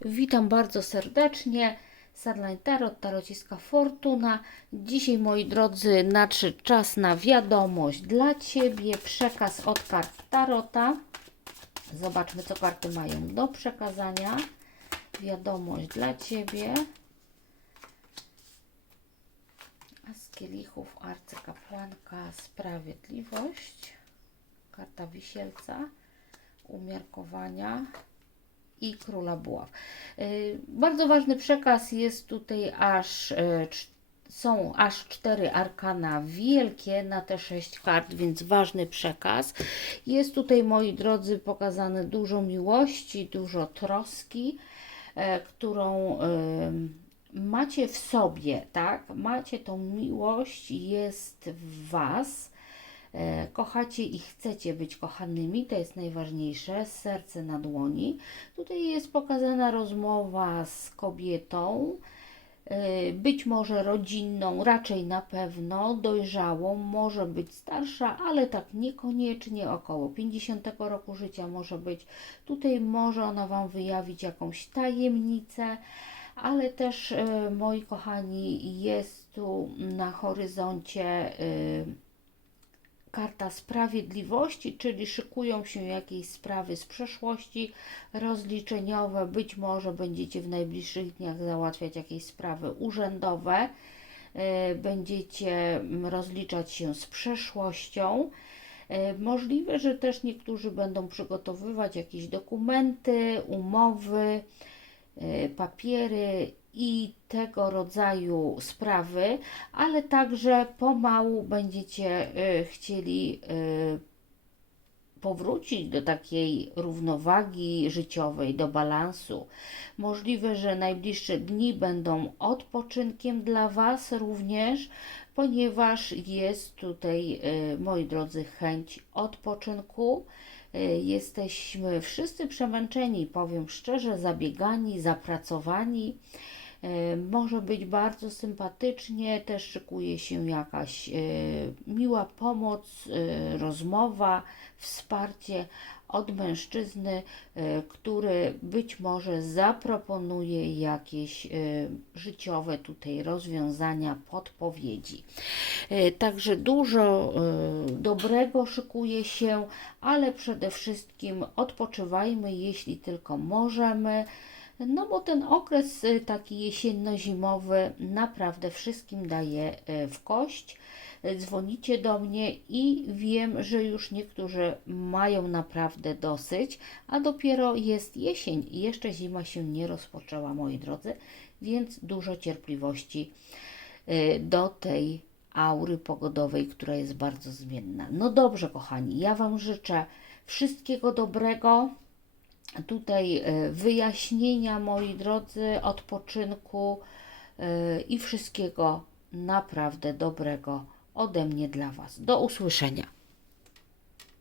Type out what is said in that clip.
Witam bardzo serdecznie. Sadline Tarot, Tarociska Fortuna. Dzisiaj, moi drodzy, nadszedł czas na wiadomość dla Ciebie, przekaz od kart Tarota. Zobaczmy, co karty mają do przekazania. Wiadomość dla Ciebie. A z kielichów arcykapłanka Sprawiedliwość. Karta Wisielca. Umiarkowania i Króla Buław. Y, Bardzo ważny przekaz jest tutaj aż y, są aż cztery arkana wielkie na te sześć kart, więc ważny przekaz. Jest tutaj, moi drodzy, pokazane dużo miłości, dużo troski, e, którą em, macie w sobie, tak? Macie tą miłość, jest w Was. E, kochacie i chcecie być kochanymi, to jest najważniejsze, serce na dłoni. Tutaj jest pokazana rozmowa z kobietą, e, być może rodzinną, raczej na pewno dojrzałą, może być starsza, ale tak niekoniecznie, około 50 roku życia może być. Tutaj może ona Wam wyjawić jakąś tajemnicę, ale też, e, moi kochani, jest tu na horyzoncie. e, karta sprawiedliwości, czyli szykują się jakieś sprawy z przeszłości rozliczeniowe. Być może będziecie w najbliższych dniach załatwiać jakieś sprawy urzędowe, e, będziecie mm, rozliczać się z przeszłością. E, Możliwe, że też niektórzy będą przygotowywać jakieś dokumenty, umowy, e, papiery i tego rodzaju sprawy, ale także pomału będziecie e, chcieli e, powrócić do takiej równowagi życiowej, do balansu. Możliwe, że najbliższe dni będą odpoczynkiem dla Was również, ponieważ jest tutaj, e, moi drodzy, chęć odpoczynku. Jesteśmy wszyscy przemęczeni, powiem szczerze, zabiegani, zapracowani. E, Może być bardzo sympatycznie, też szykuje się jakaś e, miła pomoc, e, rozmowa, wsparcie od mężczyzny, który być może zaproponuje jakieś życiowe tutaj rozwiązania, podpowiedzi. Także dużo dobrego szykuje się, ale przede wszystkim odpoczywajmy, jeśli tylko możemy. No bo ten okres y, taki jesienno-zimowy naprawdę wszystkim daje y, w kość. Y, Dzwonicie do mnie i wiem, że już niektórzy mają naprawdę dosyć, a dopiero jest jesień i jeszcze zima się nie rozpoczęła, moi drodzy, więc dużo cierpliwości do tej aury pogodowej, która jest bardzo zmienna. No dobrze, kochani, ja Wam życzę wszystkiego dobrego tutaj e, wyjaśnienia, moi drodzy, odpoczynku e, i wszystkiego naprawdę dobrego ode mnie dla Was. Do usłyszenia.